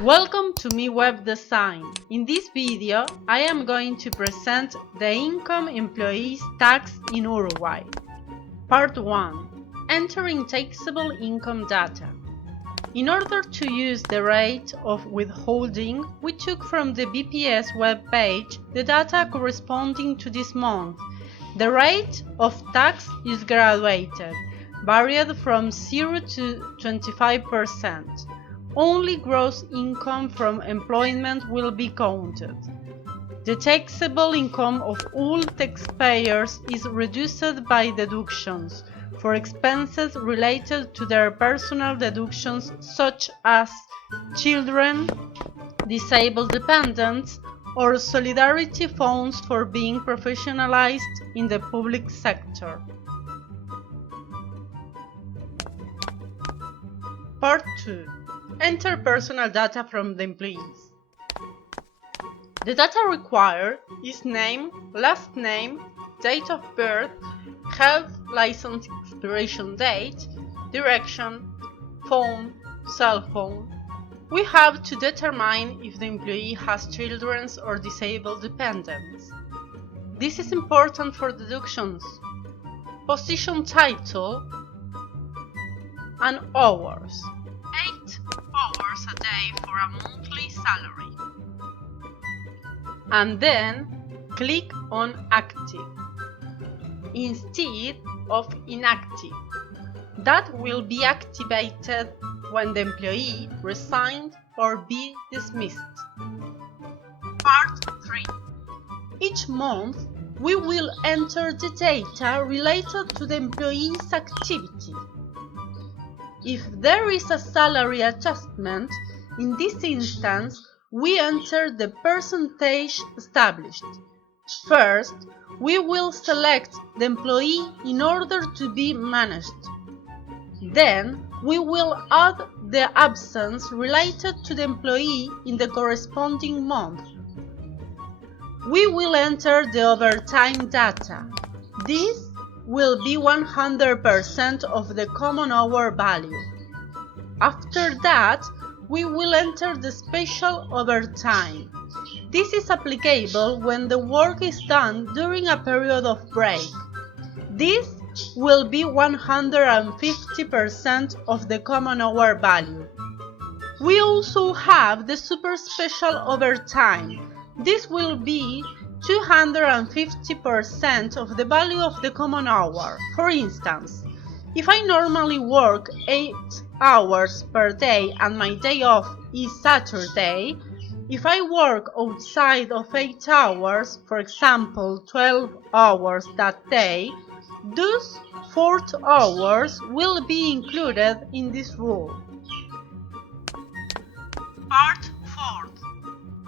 Welcome to Me Web Design. In this video, I am going to present the income employees tax in Uruguay. Part 1. Entering taxable income data. In order to use the rate of withholding, we took from the BPS web page the data corresponding to this month. The rate of tax is graduated, varied from 0 to 25%. Only gross income from employment will be counted. The taxable income of all taxpayers is reduced by deductions for expenses related to their personal deductions such as children, disabled dependents, or solidarity funds for being professionalized in the public sector. Part 2. Enter personal data from the employees. The data required is name, last name, date of birth, health license expiration date, direction, phone, cell phone. We have to determine if the employee has children or disabled dependents. This is important for deductions. Position title and hours. 8 hours a day for a monthly salary. And then click on Active instead of Inactive. That will be activated when the employee resigned or be dismissed. Part 3. Each month, we will enter the data related to the employee's activity. If there is a salary adjustment, in this instance, we enter the percentage established. First, we will select the employee in order to be managed. Then, we will add the absence related to the employee in the corresponding month. We will enter the overtime data. This will be 100% of the common hour value. After that, we will enter the special overtime. This is applicable when the work is done during a period of break. This will be 150% of the common hour value. We also have the super special overtime. This will be 250% of the value of the common hour. For instance, if I normally work 8 hours per day and my day off is Saturday, if I work outside of 8 hours, for example 12 hours that day, those 4 hours will be included in this rule. Part 4.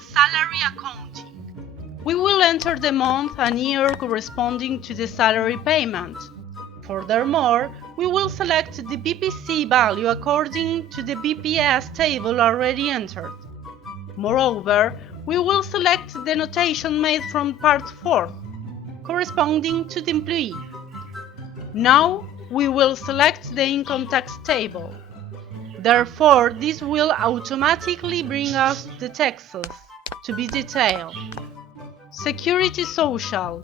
Salary accounting. We will enter the month and year corresponding to the salary payment. Furthermore, we will select the BPC value according to the BPS table already entered. Moreover, we will select the notation made from Part 4, corresponding to the employee. Now, we will select the income tax table. Therefore, this will automatically bring us the taxes to be detailed. Security Social,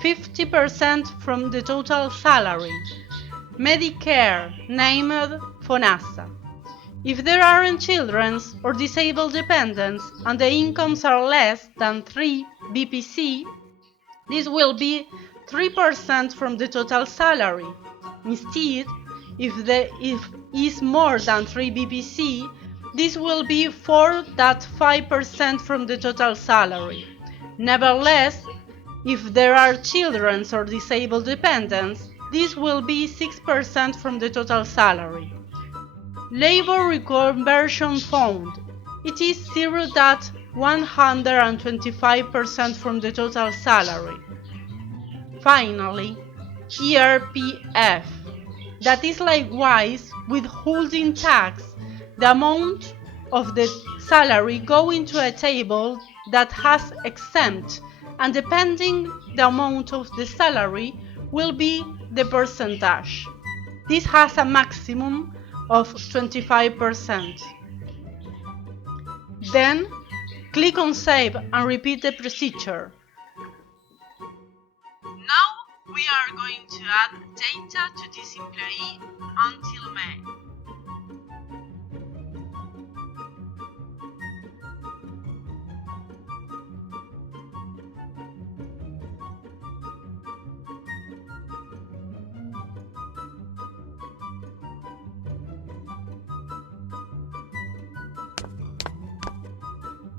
50% from the total salary. Medicare, named FONASA. If there aren't children or disabled dependents and the incomes are less than 3 BPC, this will be 3% from the total salary. Instead, if is more than 3 BPC, this will be 4.5% from the total salary. Nevertheless, if there are children or disabled dependents, this will be 6% from the total salary. Labor Reconversion Fund. It is 0.125% from the total salary. Finally, ERPF. That is likewise withholding tax. The amount of the salary going to a table that has exempt, and depending the amount of the salary will be the percentage. This has a maximum of 25%. Then, click on Save and repeat the procedure. Now, we are going to add data to this employee until May.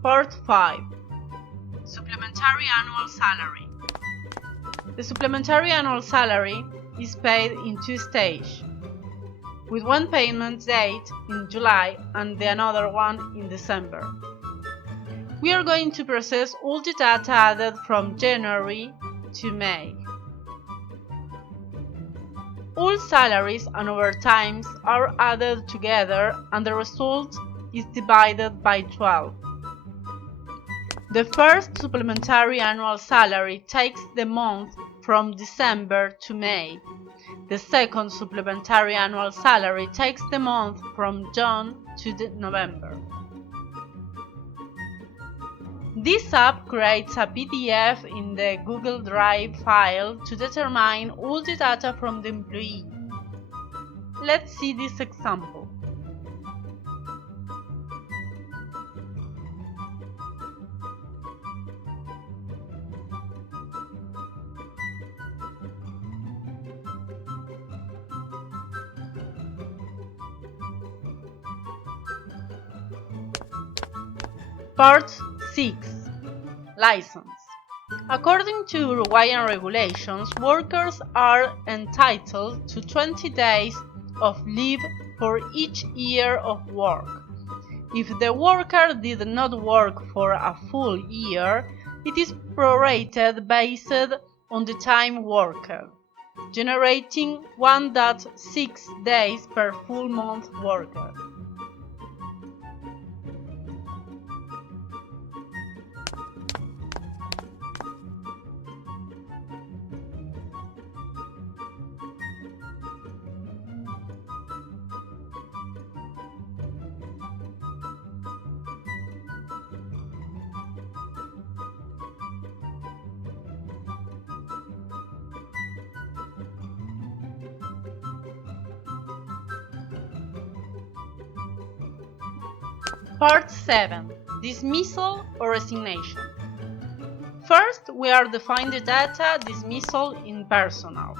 Part 5. Supplementary Annual Salary. The supplementary annual salary is paid in two stages, with one payment date in July and another one in December. We are going to process all the data added from January to May. All salaries and overtimes are added together and the result is divided by 12. The first supplementary annual salary takes the month from December to May. The second supplementary annual salary takes the month from June to November. This app creates a PDF in the Google Drive file to determine all the data from the employee. Let's see this example. Part 6. License. According to Uruguayan regulations, workers are entitled to 20 days of leave for each year of work. If the worker did not work for a full year, it is prorated based on the time worked, generating 1.6 days per full month worked. Part 7. Dismissal or resignation. First, we are defining the data dismissal in personnel.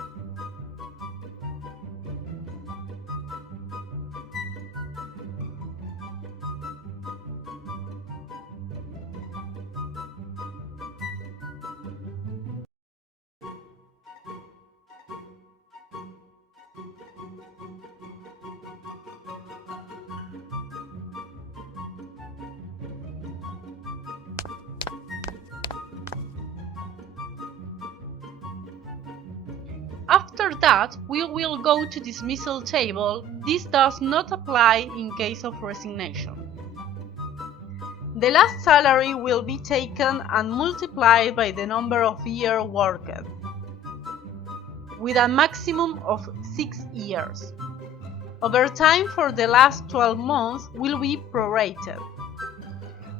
After that, we will go to dismissal table. This does not apply in case of resignation. The last salary will be taken and multiplied by the number of years worked, with a maximum of 6 years. Overtime for the last 12 months will be prorated.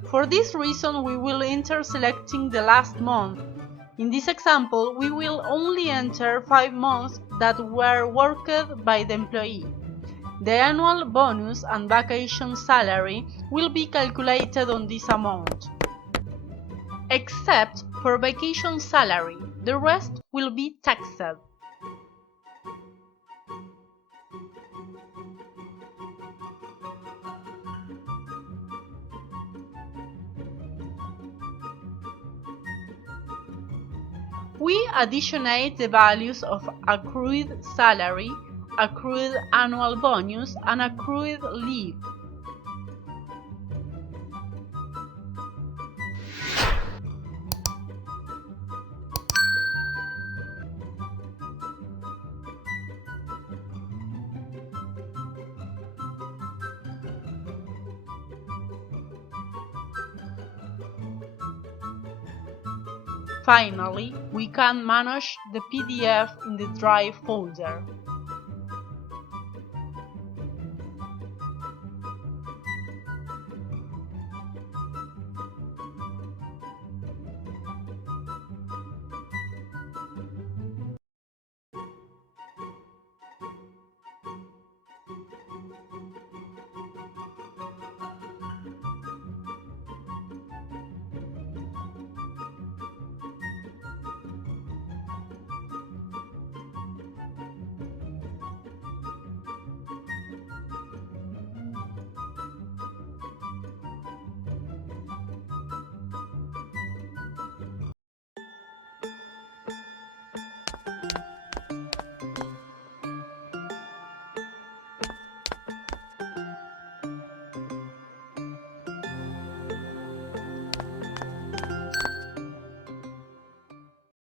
For this reason, we will enter selecting the last month. In this example, we will only enter 5 months that were worked by the employee. The annual bonus and vacation salary will be calculated on this amount. Except for vacation salary, the rest will be taxed. We additionate the values of accrued salary, accrued annual bonus, and accrued leave. Finally, we can manage the PDF in the Drive folder.